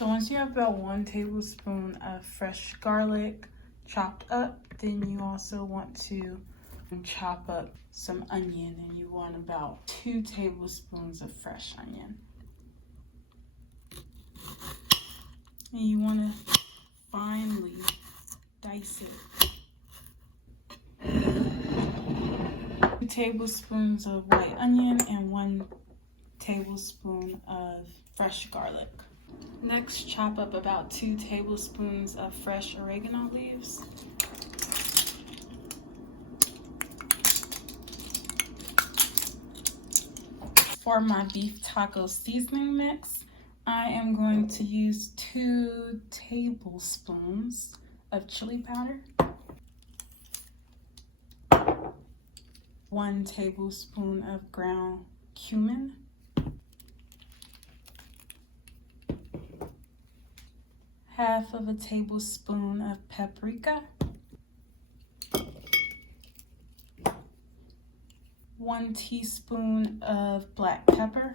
So once you have about 1 tablespoon of fresh garlic chopped up, then you also want to chop up some onion, and you want about 2 tablespoons of fresh onion. And you want to finely dice it. 2 tablespoons of white onion and 1 tablespoon of fresh garlic. Next, chop up about 2 tablespoons of fresh oregano leaves. For my beef taco seasoning mix, I am going to use 2 tablespoons of chili powder, 1 tablespoon of ground cumin, half of a tablespoon of paprika, 1 teaspoon of black pepper,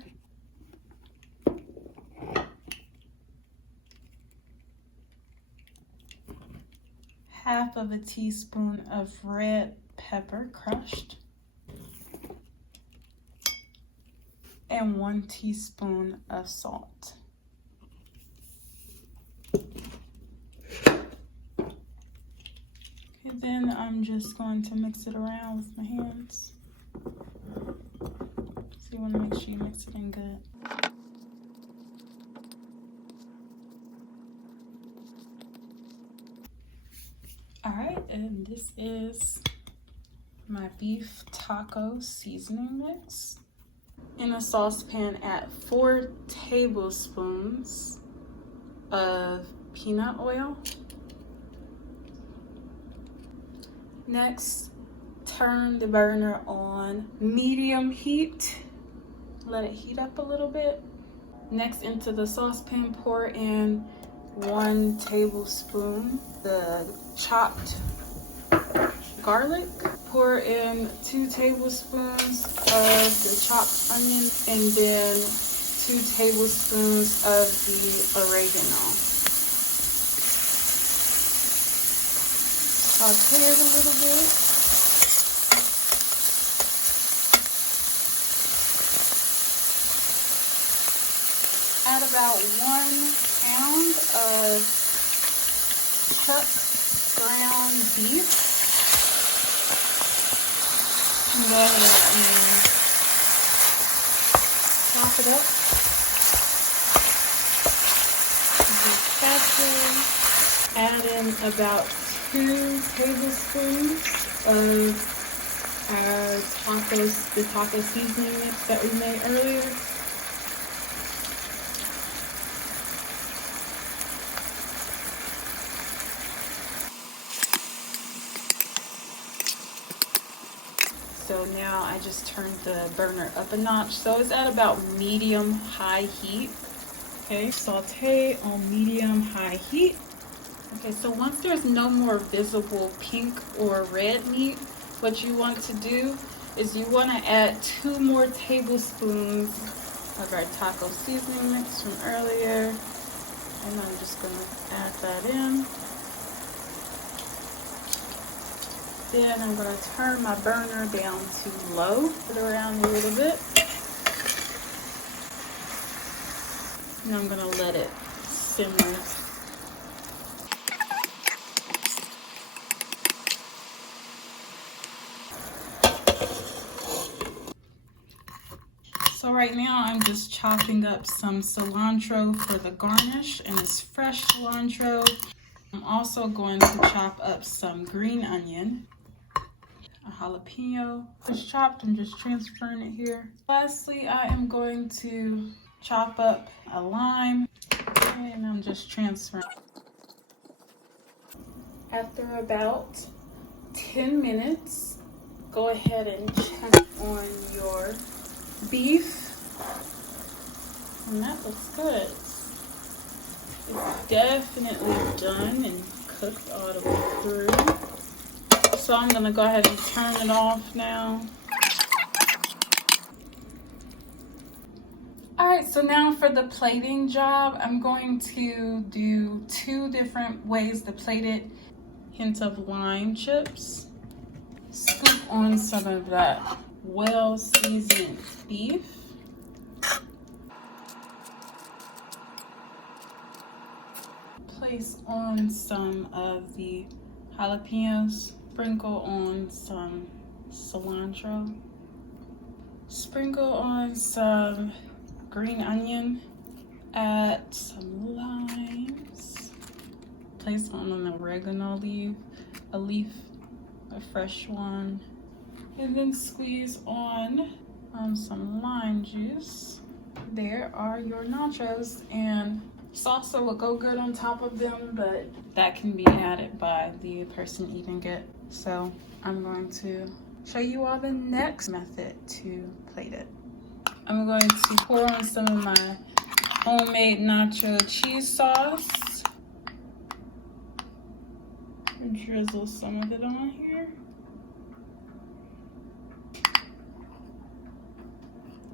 half of a teaspoon of red pepper crushed, and 1 teaspoon of salt. Okay, then I'm just going to mix it around with my hands. So you want to make sure you mix it in good. Alright, and this is my beef taco seasoning mix. In a saucepan, add 4 tablespoons of peanut oil. Next, turn the burner on medium heat. Let it heat up a little bit. Next, into the saucepan, pour in 1 tablespoon the chopped garlic. Pour in 2 tablespoons of the chopped onion, and then 2 tablespoons of the oregano. Saute it a little bit. Add about 1 pound of chuck ground beef. And go ahead and chop it up. Just add in about 2 tablespoons of our the taco seasoning mix that we made earlier. So now I just turned the burner up a notch. So it's at about medium-high heat. Okay, saute on medium-high heat. Okay, so once there's no more visible pink or red meat, what you want to do is you want to add 2 more tablespoons of our taco seasoning mix from earlier. And I'm just going to add that in. Then I'm going to turn my burner down to low, put it around a little bit. And I'm going to let it simmer. So right now I'm just chopping up some cilantro for the garnish, and it's fresh cilantro. I'm also going to chop up some green onion, a jalapeno. It's chopped, I'm just transferring it here. Lastly, I am going to chop up a lime, and I'm just transferring. After about 10 minutes, go ahead and check on your beef, and that looks good. It's definitely done and cooked all the way through. So I'm gonna go ahead and turn it off now. Alright, So now for the plating job, I'm going to do 2 different ways to plate it. Hint of lime chips. Scoop on some of that well-seasoned beef. Place on some of the jalapeños. Sprinkle on some cilantro. Sprinkle on some green onion. Add some limes. Place on an oregano leaf, a fresh one. And then squeeze on some lime juice. There are your nachos, and salsa will go good on top of them, but that can be added by the person eating it. So I'm going to show you all the next method to plate it. I'm going to pour on some of my homemade nacho cheese sauce. And drizzle some of it on here.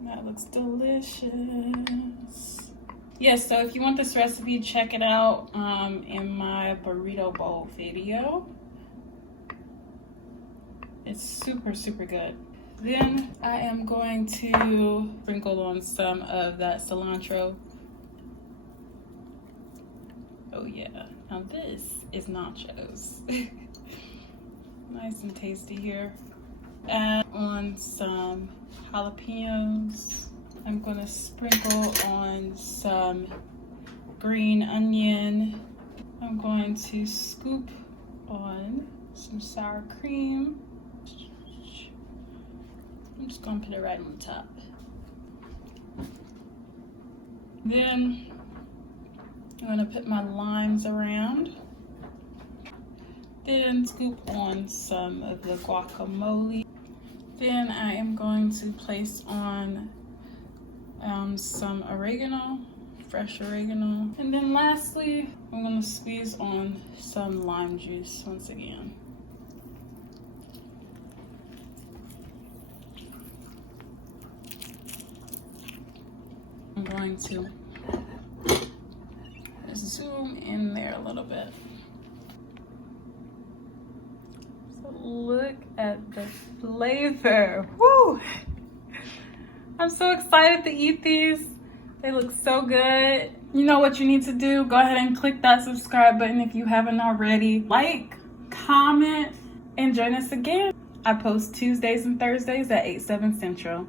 That looks delicious. Yes, so if you want this recipe, check it out in my burrito bowl video. It's super, super good. Then I am going to sprinkle on some of that cilantro. Oh yeah, now this is nachos. Nice and tasty here. Add on some jalapeños. I'm gonna sprinkle on some green onion. I'm going to scoop on some sour cream. I'm just gonna put it right on the top. Then I'm gonna put my limes around. Then scoop on some of the guacamole. Then I am going to place on some oregano, fresh oregano. And then lastly, I'm gonna squeeze on some lime juice once again. I'm going to zoom in there a little bit. So look at the flavor. Woo! I'm so excited to eat these. They look so good. You know what you need to do? Go ahead and click that subscribe button if you haven't already. Like, comment, and join us again. I post Tuesdays and Thursdays at 8/7 Central.